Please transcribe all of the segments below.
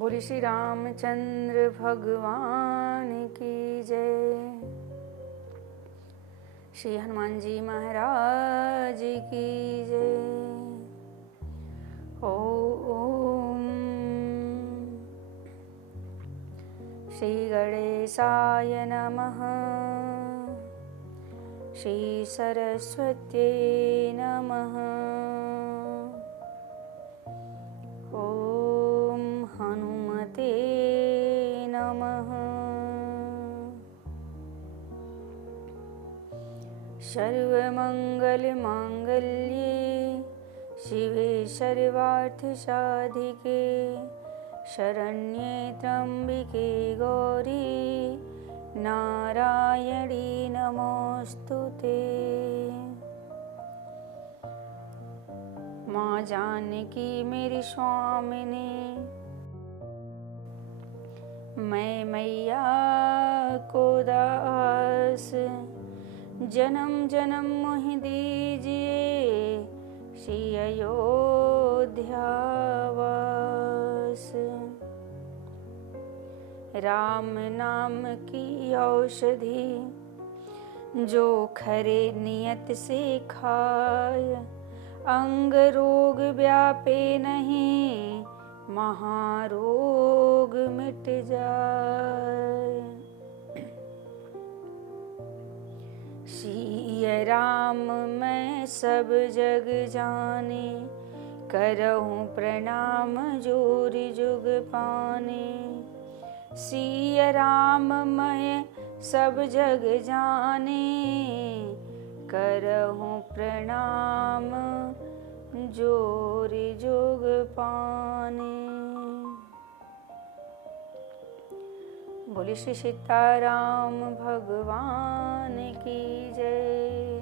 बोले श्री रामचंद्र भगवान की जय। श्री हनुमान जी महाराज की जय। ओम श्री गणेशाय नमः। श्री सरस्वत्यै नमः। ओम हनुमते नमः। सर्वमंगल मांगल्ये शिवे सर्वार्थसाधिके शरण्ये त्र्यंबिके गौरी नारायणी नमोस्तुते। माँ जानकी मेरी स्वामिनी, मैं मैया को दास, जन्म जन्म मोहि दीजिए श्री अयोध्या वास। राम नाम की औषधि जो खरे नियत से खाय, अंग रोग व्यापे नहीं महारोग मिट जाए। सिय राम मैं सब जग जाने, करहूँ प्रणाम जोर जुग पाने। सिय राम मैं सब जग जाने, करहूँ प्रणाम जोर जुग पाने। बोले श्री सीताराम भगवान की जय।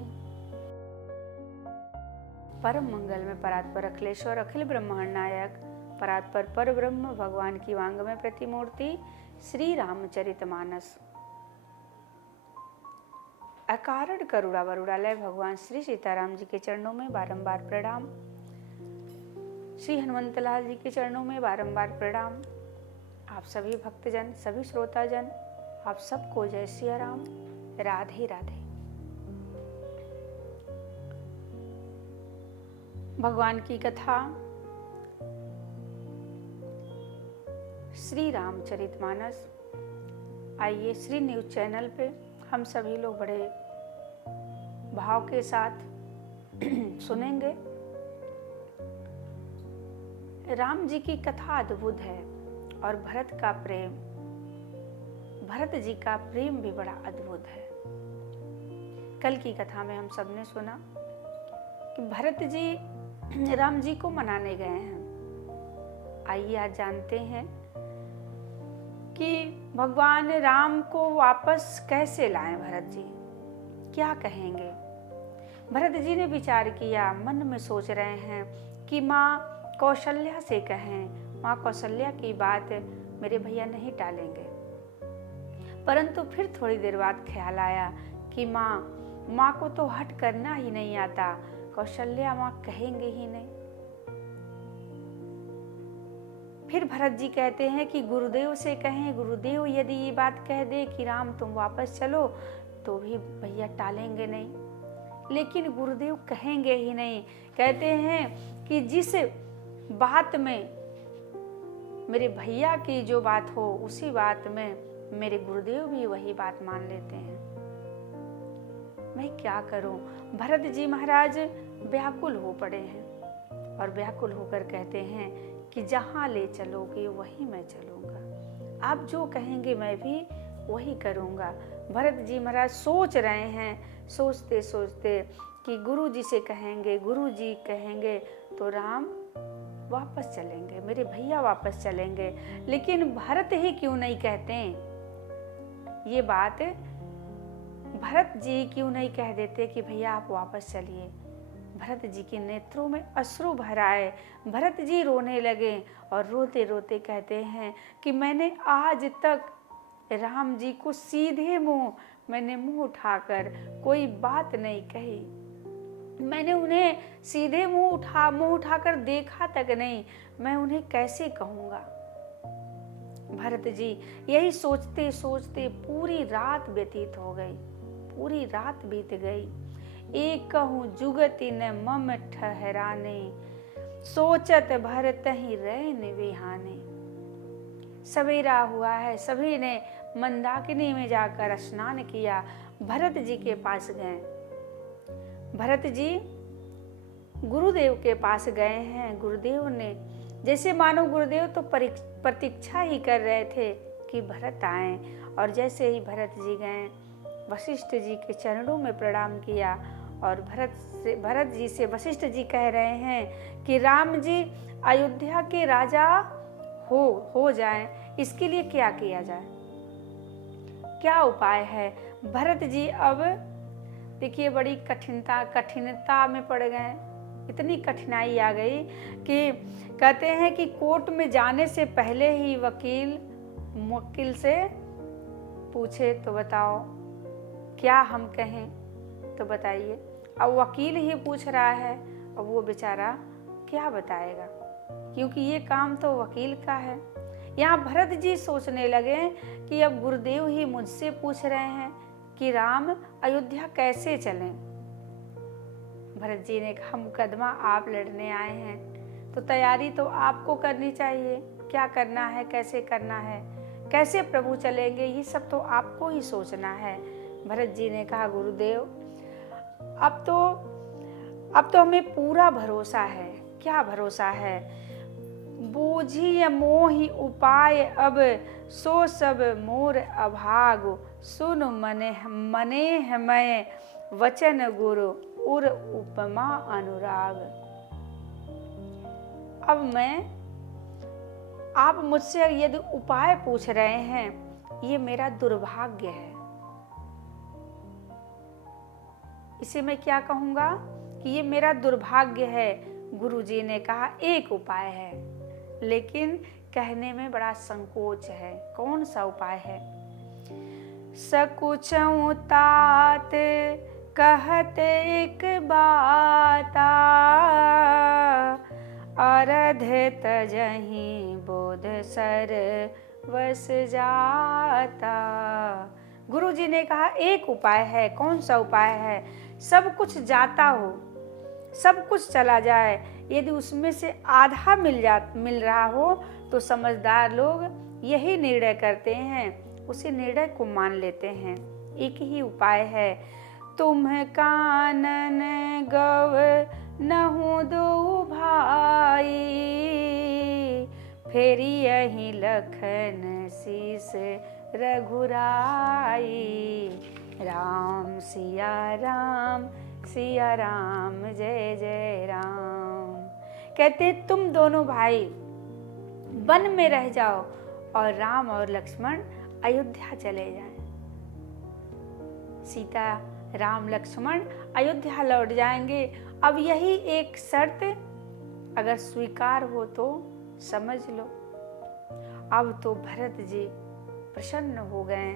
परम मंगल में परात्पर अखिलेश्वर अखिल ब्रह्मांड नायक परात्पर पर ब्रह्म भगवान की वांग में प्रतिमूर्ति श्री रामचरितमानस। अकारण करुणा वरुणालय भगवान श्री सीताराम जी के चरणों में बारंबार प्रणाम। श्री हनुमंतलाल जी के चरणों में बारंबार प्रणाम। आप सभी भक्तजन, सभी श्रोताजन, आप सबको जय सिया राम, राधे राधे। भगवान की कथा श्री रामचरितमानस। आइए श्री न्यूज चैनल पे हम सभी लोग बड़े भाव के साथ सुनेंगे। राम जी की कथा अद्भुत है और भरत का प्रेम, भरत जी का प्रेम भी बड़ा अद्भुत है। कल की कथा में हम सबने सुना कि भरत जी राम जी को मनाने गए हैं। आइए आज जानते हैं कि भगवान राम को वापस कैसे लाएं। भरत जी क्या कहेंगे। भरत जी ने विचार किया, मन में सोच रहे हैं कि माँ कौशल्या से कहें। माँ कौशल्या की बात मेरे भैया नहीं टालेंगे। परंतु फिर थोड़ी देर बाद ख्याल आया कि माँ को तो हट करना ही नहीं आता, कौशल्या माँ कहेंगे ही नहीं। फिर भरत जी कहते हैं कि गुरुदेव से कहें। गुरुदेव यदि ये बात कह दे कि राम तुम वापस चलो तो भी भैया टालेंगे नहीं। लेकिन गुरुदेव कहेंगे ही नहीं। कहते हैं कि जिस बात में मेरे भैया की जो बात हो उसी बात में मेरे गुरुदेव भी वही बात मान लेते हैं। मैं क्या करूं। भरत जी महाराज व्याकुल हो पड़े हैं और व्याकुल होकर कहते हैं कि जहां ले चलोगे वहीं मैं चलूंगा। आप जो कहेंगे मैं भी वही करूंगा। भरत जी महाराज सोच रहे हैं, सोचते सोचते कि गुरु जी से कहेंगे, गुरु जी कहेंगे तो राम वापस चलेंगे, मेरे भैया वापस चलेंगे। लेकिन भरत ही क्यों नहीं कहते ये बात। भरत जी क्यों नहीं कह देते कि भैया आप वापस चलिए। भरत जी के नेत्रों में अश्रु भर आए। भरत जी रोने लगे और रोते रोते कहते हैं कि मैंने आज तक राम जी को सीधे मैंने मुंह उठाकर कोई बात नहीं कही। मैंने उन्हें सीधे मुंह उठाकर देखा तक नहीं। मैं उन्हें कैसे कहूँगा। भरत जी यही सोचते सोचते पूरी रात व्यतीत हो गई, पूरी रात बीत गई। एक कहूँ जुगति न मम ठहराने, सोचत भरत ही रैन बिहाने। सवेरा हुआ है, सभी ने मंदाकिनी में जाकर स्नान किया, भरत जी के पास गए। भरत जी गुरुदेव के पास गए हैं। गुरुदेव ने जैसे मानो गुरुदेव तो प्रतीक्षा ही कर रहे थे कि भरत आए, और जैसे ही भरत जी गए वशिष्ठ जी के चरणों में प्रणाम किया, और भरत जी से वशिष्ठ जी कह रहे हैं कि राम जी अयोध्या के राजा हो जाएं, इसके लिए क्या किया जाए, क्या उपाय है। भरत जी अब देखिए बड़ी कठिनता में पड़ गए, इतनी कठिनाई आ गई कि कहते हैं कि कोर्ट में जाने से पहले ही वकील से पूछे तो बताओ क्या हम कहें, तो बताइए। अब वकील ही पूछ रहा है, अब वो बेचारा क्या बताएगा, क्योंकि ये काम तो वकील का है। यहाँ भरत जी सोचने लगे कि अब गुरुदेव ही मुझसे पूछ रहे हैं कि राम अयोध्या कैसे चलें। भरत जी ने कहा मुकदमा आप लड़ने आए हैं तो तैयारी तो आपको करनी चाहिए, क्या करना है, कैसे करना है, कैसे प्रभु चलेंगे, ये सब तो आपको ही सोचना है। भरत जी ने कहा गुरुदेव अब तो हमें पूरा भरोसा है। क्या भरोसा है? बूझी मोहि उपाय अब, सो सब मोर अभाग, सुन मने मैं वचन गुरु उर उपमा अनुराग। अब आप मुझसे यदि उपाय पूछ रहे हैं, ये मेरा दुर्भाग्य है। इसे मैं क्या कहूँगा कि ये मेरा दुर्भाग्य है। गुरुजी ने कहा एक उपाय है, लेकिन कहने में बड़ा संकोच है। कौन सा उपाय है? सकुचऊँ तात कहत एक बाता, अरध तजहि बोध सर वस जाता। गुरुजी ने कहा एक उपाय है। कौन सा उपाय है? सब कुछ जाता हो, सब कुछ चला जाए, यदि उसमें से आधा मिल रहा हो तो समझदार लोग यही निर्णय करते हैं, उसी निर्णय को मान लेते हैं। एक ही उपाय है, तुम कानन गव नहु दो भाई, फेर यही लखन शीस रघुराई। राम सिया राम जय जय राम। कहते हैं तुम दोनों भाई वन में रह जाओ और राम और लक्ष्मण अयोध्या चले जाएं। सीता राम लक्ष्मण अयोध्या लौट जाएंगे। अब यही एक शर्त अगर स्वीकार हो तो समझ लो। अब तो भरत जी प्रसन्न हो गए।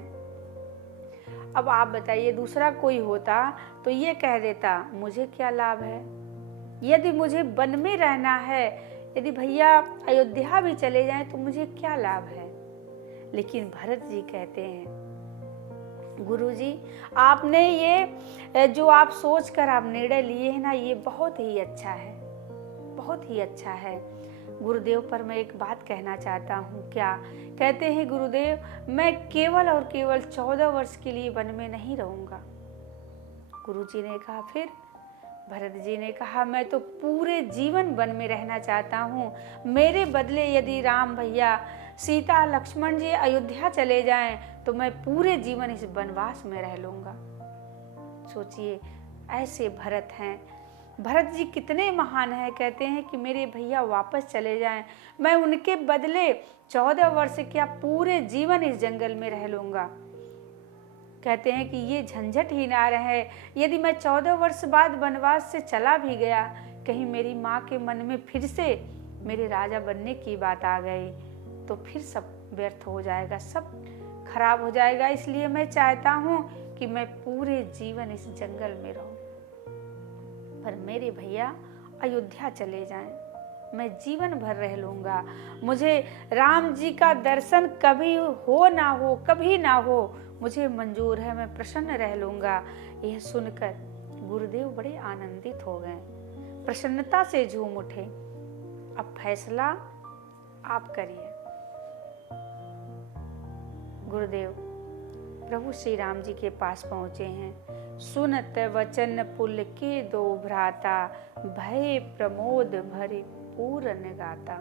अब आप बताइए दूसरा कोई होता तो ये कह देता मुझे क्या लाभ है, यदि मुझे वन में रहना है, यदि भैया अयोध्या भी चले जाएं तो मुझे क्या लाभ है। लेकिन भरत जी कहते हैं गुरुजी आपने ये जो आप सोच कर आप निर्णय लिए हैं ना, ये बहुत ही अच्छा है, बहुत ही अच्छा है। गुरुदेव पर मैं एक बात कहना चाहता हूँ। क्या कहते हैं गुरुदेव, मैं केवल और केवल 14 वर्ष के लिए वन में नहीं रहूँगा। गुरुजी ने कहा फिर? भरत जी ने कहा मैं तो पूरे जीवन वन में रहना चाहता हूँ। मेरे बदले यदि राम भैया सीता लक्ष्मण जी अयोध्या चले जाएं तो मैं पूरे जीवन इस वनवास में रह लूँगा। सोचिए ऐसे भरत हैं। भरत जी कितने महान हैं। कहते हैं कि मेरे भैया वापस चले जाएं, मैं उनके बदले 14 वर्ष क्या पूरे जीवन इस जंगल में रह लूँगा। कहते हैं कि ये झंझट ही ना रहे, यदि मैं 14 वर्ष बाद वनवास से चला भी गया, कहीं मेरी माँ के मन में फिर से मेरे राजा बनने की बात आ गई तो फिर सब व्यर्थ हो जाएगा, सब खराब हो जाएगा। इसलिए मैं चाहता हूँ कि मैं पूरे जीवन इस जंगल में रहूं, पर मेरे भैया अयोध्या चले जाएं। मैं जीवन भर रह लूँगा। मुझे राम जी का दर्शन कभी हो ना हो, कभी ना हो, मुझे मंजूर है, मैं प्रसन्न रह लूँगा। यह सुनकर गुरुदेव बड़े आनंदित हो गए, प्रसन्नता से झूम उठे। अब फैसला आप करिए। गुरुदेव प्रभु श्री राम जी के पास पहुँचे हैं। सुनत वचन पुल के दो भ्राता, भय प्रमोद भरे पूरन गाता।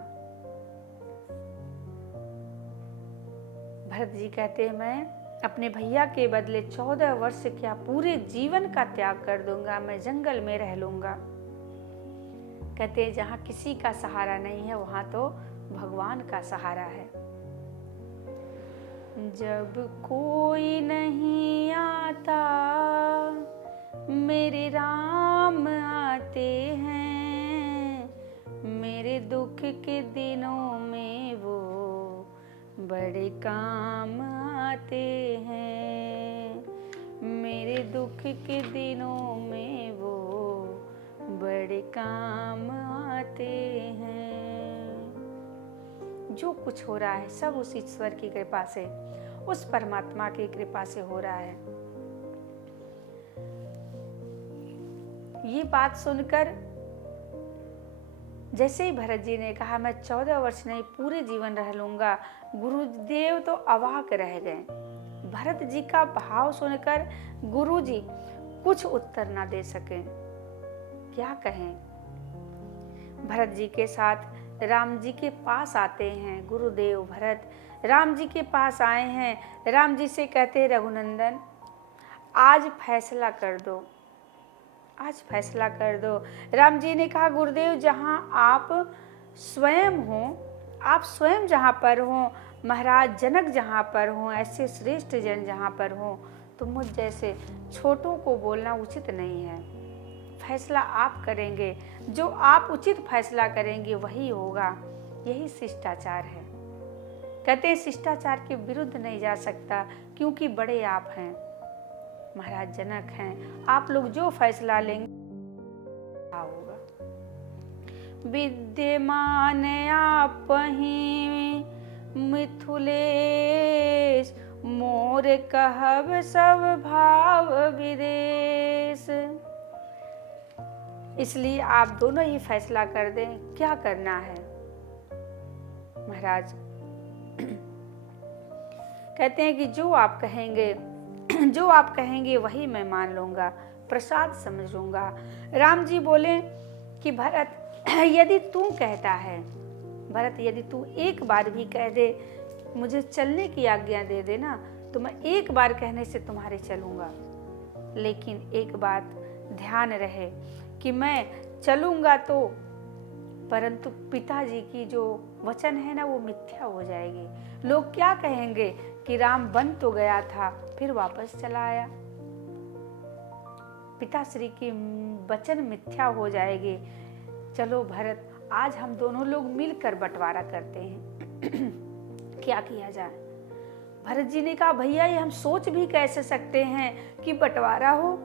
भरत जी कहते हैं, मैं अपने भैया के बदले 14 वर्ष क्या पूरे जीवन का त्याग कर दूंगा, मैं जंगल में रह लूंगा। कहते हैं जहाँ किसी का सहारा नहीं है वहाँ तो भगवान का सहारा है। जब कोई नहीं आता मेरे राम आते हैं, मेरे दुख के दिनों में वो बड़े काम आते हैं, मेरे दुख के दिनों में वो बड़े काम आते हैं। जो कुछ हो रहा है सब उस ईश्वर की कृपा से, उस परमात्मा की कृपा से हो रहा है। ये बात सुनकर जैसे ही भरत जी ने कहा मैं 14 वर्ष नहीं पूरे जीवन रह लूंगा, गुरुदेव तो अवाक रह गए। भरत जी का भाव सुनकर गुरु जी कुछ उत्तर ना दे सके, क्या कहें। भरत जी के साथ राम जी के पास आते हैं। गुरुदेव भरत राम जी के पास आए हैं। राम जी से कहते हैं, रघुनंदन आज फैसला कर दो, आज फैसला कर दो। राम जी ने कहा, गुरुदेव जहाँ आप स्वयं हो, आप स्वयं जहाँ पर हो, महाराज जनक जहाँ पर हो, ऐसे श्रेष्ठ जन जहाँ पर हो, तो मुझ जैसे छोटों को बोलना उचित नहीं है। फैसला आप करेंगे, जो आप उचित फैसला करेंगे वही होगा, यही शिष्टाचार है। कहते हैं शिष्टाचार के विरुद्ध नहीं जा सकता, क्योंकि बड़े आप हैं, महाराज जनक हैं, आप लोग जो फैसला लेंगे होगा। विद्यमान आप ही मिथुलेश, मोर कहब सब भाव विदेश। इसलिए आप दोनों ही फैसला कर दें, क्या करना है। महाराज कहते हैं कि जो आप कहेंगे, जो आप कहेंगे वही मैं मान लूंगा, प्रसाद समझ लूंगा। राम जी बोले कि भरत यदि तू कहता है, भरत यदि तू एक बार भी कह दे मुझे चलने की आज्ञा दे देना, तो मैं एक बार कहने से तुम्हारे चलूंगा। लेकिन एक बात ध्यान रहे कि मैं चलूंगा तो, परंतु पिताजी की जो वचन है ना वो मिथ्या हो जाएगी। लोग क्या कहेंगे कि राम बन तो गया था फिर वापस चला आया। पिताश्री की वचन मिथ्या हो जाएगी। चलो भरत आज हम दोनों लोग मिलकर बंटवारा करते हैं। क्या किया जाए। भरत जी ने कहा, भैया ये हम सोच भी कैसे सकते हैं कि बंटवारा हो।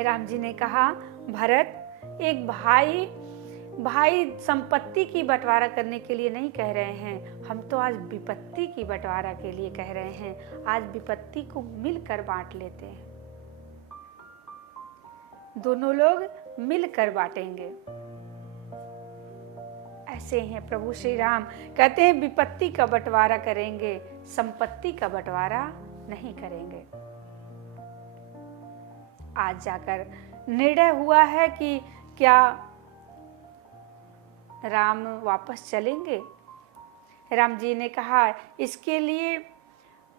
राम जी ने कहा, भरत एक भाई संपत्ति की बंटवारा करने के लिए नहीं कह रहे हैं, हम तो आज विपत्ति की बंटवारा के लिए कह रहे हैं। आज विपत्ति को मिलकर बांट लेते हैं, दोनों लोग मिलकर बांटेंगे। ऐसे हैं प्रभु श्री राम, कहते हैं विपत्ति का बंटवारा करेंगे, संपत्ति का बंटवारा नहीं करेंगे। आज जाकर निर्णय हुआ है कि क्या राम वापस चलेंगे। राम जी ने कहा, इसके लिए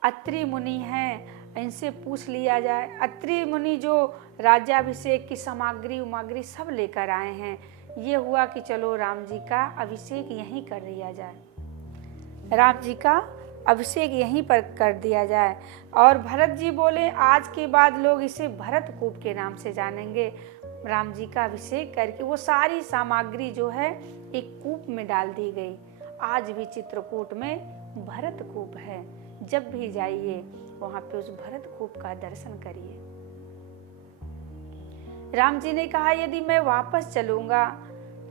अत्रि मुनि हैं, इनसे पूछ लिया जाए। अत्रि मुनि जो राज्याभिषेक की सामग्री सब लेकर आए हैं। ये हुआ कि चलो राम जी का अभिषेक यहीं कर दिया जाए, राम जी का अभिषेक यहीं पर कर दिया जाए। और भरत जी बोले, आज के बाद लोग इसे भरत कूप के नाम से जानेंगे। राम जी का अभिषेक करके वो सारी सामग्री जो है एक कूप में डाल दी गई। आज भी चित्रकूट में भरत कूप है, जब भी जाइए वहां पे उस भरत कूप का दर्शन करिए। राम जी ने कहा, यदि मैं वापस चलूंगा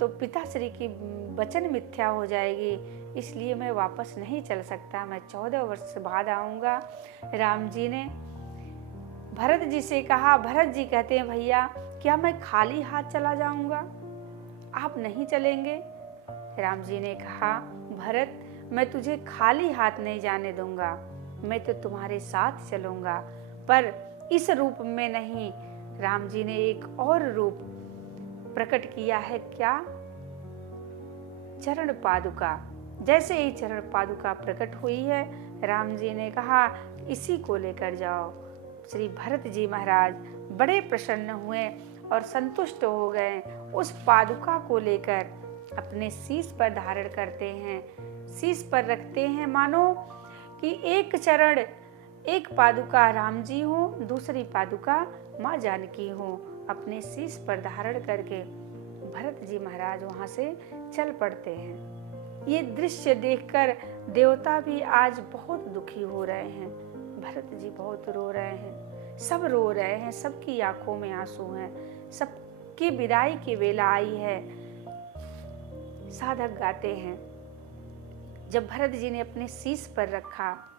तो पिताश्री की वचन मिथ्या हो जाएगी, इसलिए मैं वापस नहीं चल सकता, मैं 14 वर्ष बाद आऊँगा। राम जी ने भरत जी से कहा। भरत जी कहते हैं, भैया क्या मैं खाली हाथ चला जाऊँगा, आप नहीं चलेंगे? राम जी ने कहा, भरत मैं तुझे खाली हाथ नहीं जाने दूंगा, मैं तो तुम्हारे साथ चलूंगा, पर इस रूप में नहीं। राम जी ने एक और रूप प्रकट किया है, क्या? चरण पादुका। जैसे ही चरण पादुका प्रकट हुई है, राम जी ने कहा इसी को लेकर जाओ। श्री भरत जी महाराज बड़े प्रसन्न हुए और संतुष्ट हो गए। उस पादुका को लेकर अपने शीश पर धारण करते हैं, शीश पर रखते हैं, मानो कि एक चरण, एक पादुका राम जी हो, दूसरी पादुका माँ जानकी हो। अपने शीश पर धारण करके भरत जी महाराज वहाँ से चल पड़ते हैं। ये दृश्य देखकर देवता भी आज बहुत दुखी हो रहे हैं। भरत जी बहुत रो रहे हैं, सब रो रहे हैं, सबकी आंखों में आंसू हैं, सबकी विदाई की वेला आई है। साधक गाते हैं, जब भरत जी ने अपने शीश पर रखा,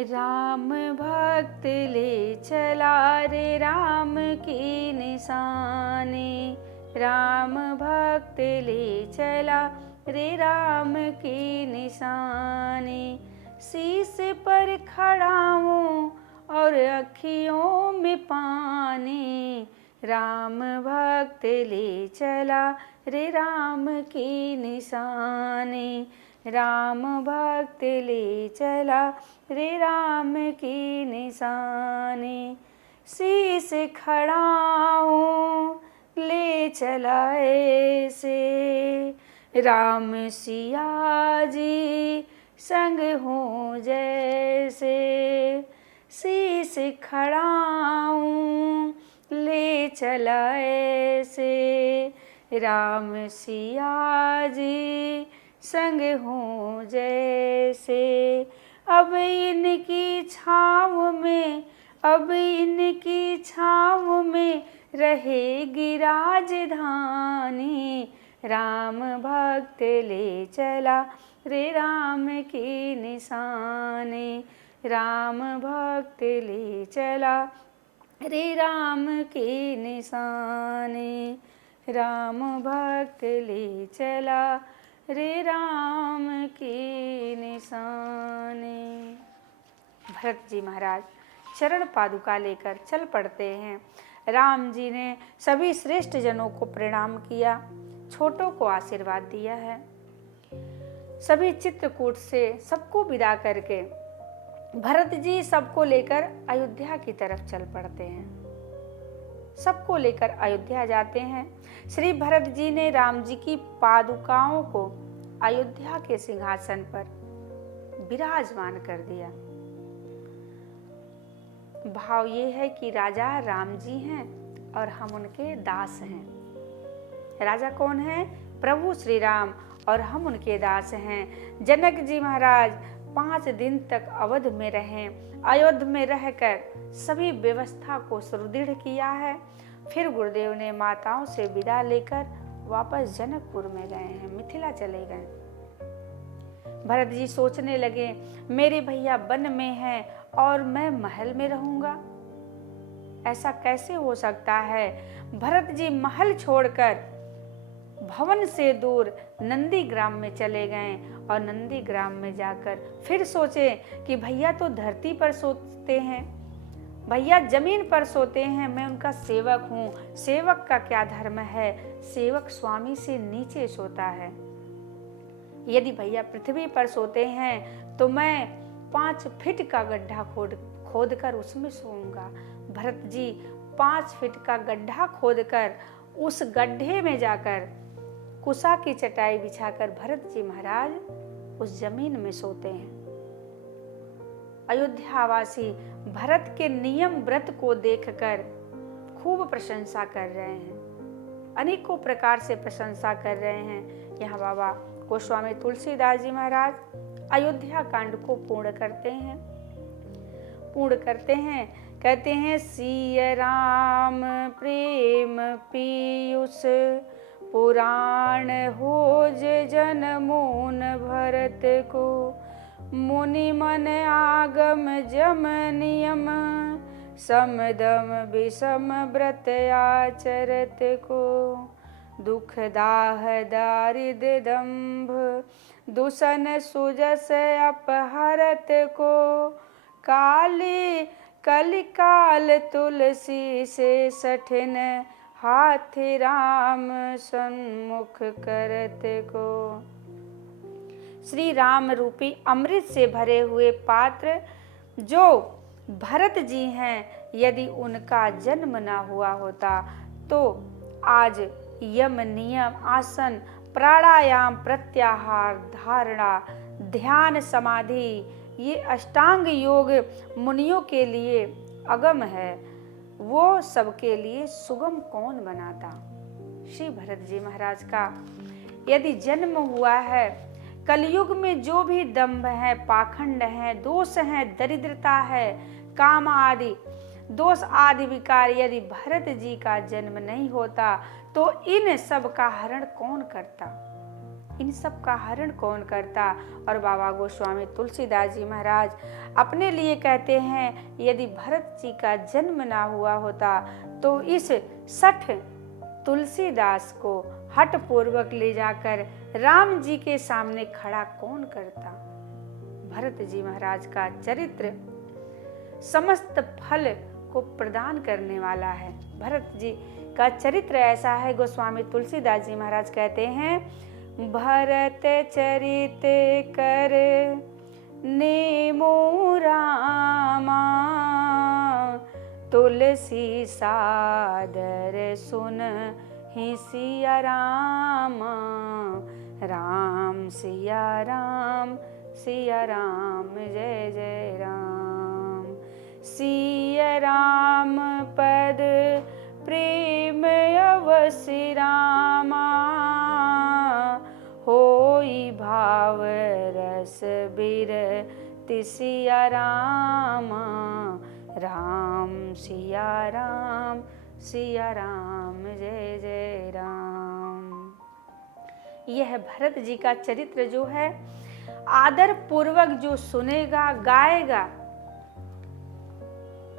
राम भक्त ले चला रे राम की निशानी, राम भक्त ले चला रे राम की निशानी, शीश पर खड़ा हूँ और अखियों में पानी, राम भक्त ले चला रे राम की निशानी, राम भक्त ले चला रे राम की निशानी, शीश खड़ा हूँ ले चला ऐसे, राम सिया जी संग हो जैसे, शीश खड़ा हूँ ले चला ऐसे, राम सिया जी संग हो जैसे, अब इनकी छाँव में, अब इनकी छाँव में रहेगी राजधानी, राम भक्त ले चला रे राम की निशानी, राम भक्त ले चला रे राम की निशानी, राम भक्त ले चला रे राम की निशानी। भरत जी महाराज चरण पादुका लेकर चल पड़ते हैं। राम जी ने सभी श्रेष्ठ जनों को प्रणाम किया, छोटों को आशीर्वाद दिया है। सभी चित्रकूट से सबको विदा करके भरत जी सबको लेकर अयोध्या की तरफ चल पड़ते हैं, सबको लेकर अयोध्या जाते हैं। श्री भरत जी ने राम जी की पादुकाओं को अयोध्या के सिंहासन पर विराजमान कर दिया। भाव ये है कि राजा राम जी हैं और हम उनके दास हैं। राजा कौन है? प्रभु श्री राम, और हम उनके दास हैं। जनक जी महाराज 5 दिन तक अवध में रहे, अयोध्या में रहकर सभी व्यवस्था को सुदृढ़ किया है। फिर गुरुदेव ने माताओं से विदा लेकर वापस जनकपुर में गए हैं, मिथिला चले गए। भरत जी सोचने लगे, मेरे भैया वन में हैं और मैं महल में रहूंगा, ऐसा कैसे हो सकता है। भरत जी महल छोड़कर भवन से दूर नंदीग्राम में चले गए और नंदीग्राम में जाकर फिर सोचे कि भैया तो धरती पर सोते हैं, भैया जमीन पर सोते हैं, मैं उनका सेवक हूँ, सेवक का क्या धर्म है, सेवक स्वामी से नीचे सोता है। यदि भैया पृथ्वी पर सोते हैं तो मैं 5 फीट का गड्ढा खोद कर उसमें सोऊंगा। भरत जी 5 फीट का गड्ढा खोदकर उस गड्ढे में जाकर कुसा की चटाई बिछाकर भरत जी महाराज उस जमीन में सोते हैं। अयोध्यावासी भरत के नियम व्रत को देखकर खूब प्रशंसा कर रहे हैं, अनेकों प्रकार से प्रशंसा कर रहे हैं। यहाँ बाबा गोस्वामी तुलसीदास जी महाराज अयोध्या कांड को पूर्ण करते हैं। कहते हैं सिया राम प्रेम पीयूष पुराण होज जन मोन भरत को। मुनि मन आगम जम नियम समदम विषम व्रत आचरत को। दुख दाह दारिद्र दंभ दूषण सुजस अपहरत को। काली कलिकाल तुलसी से सठिन हाथ राम सन्मुख करत को। श्री राम रूपी अमृत से भरे हुए पात्र जो भरत जी हैं, यदि उनका जन्म न हुआ होता तो आज यम नियम आसन प्राणायाम प्रत्याहार धारणा ध्यान समाधि ये अष्टांग योग मुनियों के लिए अगम है, वो सबके लिए सुगम कौन बनाता। श्री भरत जी महाराज का यदि जन्म हुआ है, कलयुग में जो भी दंभ है, पाखंड है, दोष है, दरिद्रता है, काम आदि दोष आदि विकार, यदि भरत जी का जन्म नहीं होता तो इन सब का हरण कौन करता, इन सब का हरण कौन करता। और बाबा गोस्वामी तुलसीदास जी महाराज अपने लिए कहते हैं, यदि भरत जी का जन्म ना हुआ होता तो इस सठ तुलसीदास को हठ पूर्वक ले जाकर राम जी के सामने खड़ा कौन करता। भरत जी महाराज का चरित्र समस्त फल को प्रदान करने वाला है। भरत जी का चरित्र ऐसा है, गोस्वामी तुलसीदास जी महाराज कहते हैं, भरत चरित कर नेमो रामा तुलसी सादर सुन ही सिया राम। राम सिया राम जय जय राम। सिया राम पद प्रेम अवसि रामा होई भाव रस बिरति सिया राम। राम सिया राम जय जय राम। यह भरत जी का चरित्र जो है, आदर पूर्वक जो सुनेगा गाएगा,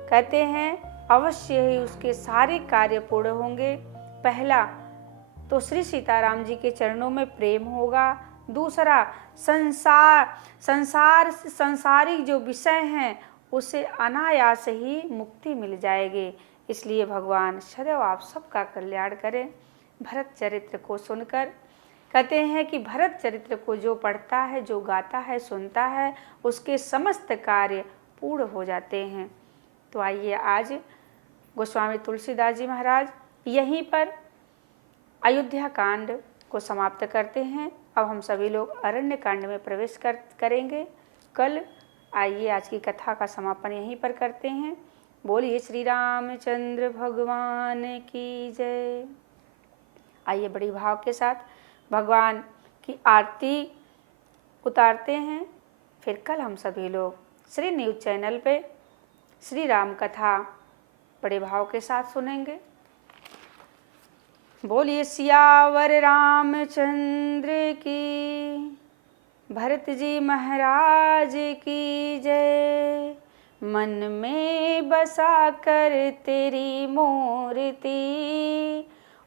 कहते हैं अवश्य ही उसके सारे कार्य पूर्ण होंगे। पहला तो श्री सीताराम जी के चरणों में प्रेम होगा, दूसरा संसारिक जो विषय हैं उसे अनायास ही मुक्ति मिल जाएगी। इसलिए भगवान सदैव आप सबका कल्याण करें। भरत चरित्र को सुनकर कहते हैं कि भरत चरित्र को जो पढ़ता है, जो गाता है, सुनता है, उसके समस्त कार्य पूर्ण हो जाते हैं। तो आइए आज गोस्वामी तुलसीदास जी महाराज यहीं पर अयोध्या कांड को समाप्त करते हैं। अब हम सभी लोग अरण्य कांड में प्रवेश करेंगे। कल आइए आज की कथा का समापन यहीं पर करते हैं। बोलिए श्री रामचंद्र भगवान की जय। आइए बड़ी भाव के साथ भगवान की आरती उतारते हैं। फिर कल हम सभी लोग श्री न्यूज़ चैनल पे श्री राम कथा बड़े भाव के साथ सुनेंगे। बोलिए सियावर रामचंद्र की, भरत जी महाराज की जय। मन में बसा कर तेरी मूर्ति,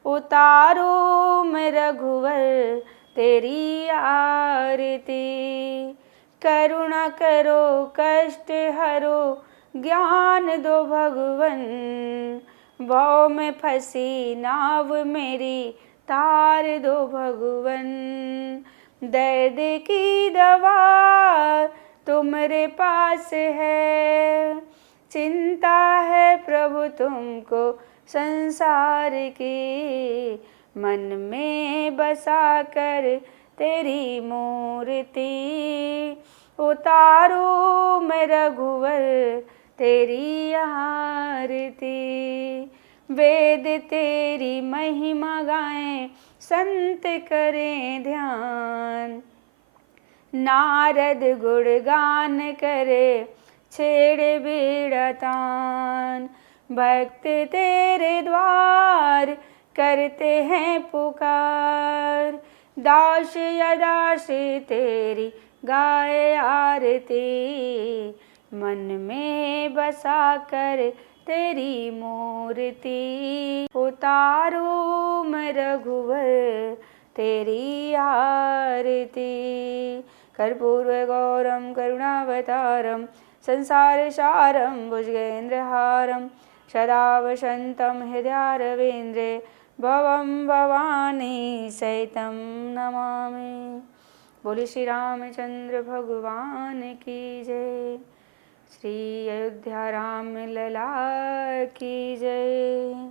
उतारो मैं रघुवर तेरी आरती। करुणा करो कष्ट हरो ज्ञान दो भगवन, भव में फंसी नाव मेरी तार दो भगवन। दर्द की दवा तुम्हारे पास है, चिंता है प्रभु तुमको संसार की। मन में बसा कर तेरी मूर्ति, उतारो मैं रघुवर तेरी आरती। वेद तेरी महिमा गाएं, संत करें ध्यान। नारद गुणगान करे, छेड़े बिड़तान। भक्त तेरे द्वार करते हैं पुकार, दास या दासी तेरी गाए आरती। मन में बसा कर तेरी मूर्ति, उतारो मैं रघुवर तेरी आरती। कर्पूर गौरम करुणावतारम संसार सारम भुजगेन्द्रहारम सदा वसन्तं हृदयारविन्दे भवं भवानी सहितं नमामि। बोले श्री रामचंद्र भगवान की जय। श्री अयोध्या राम लला की जय।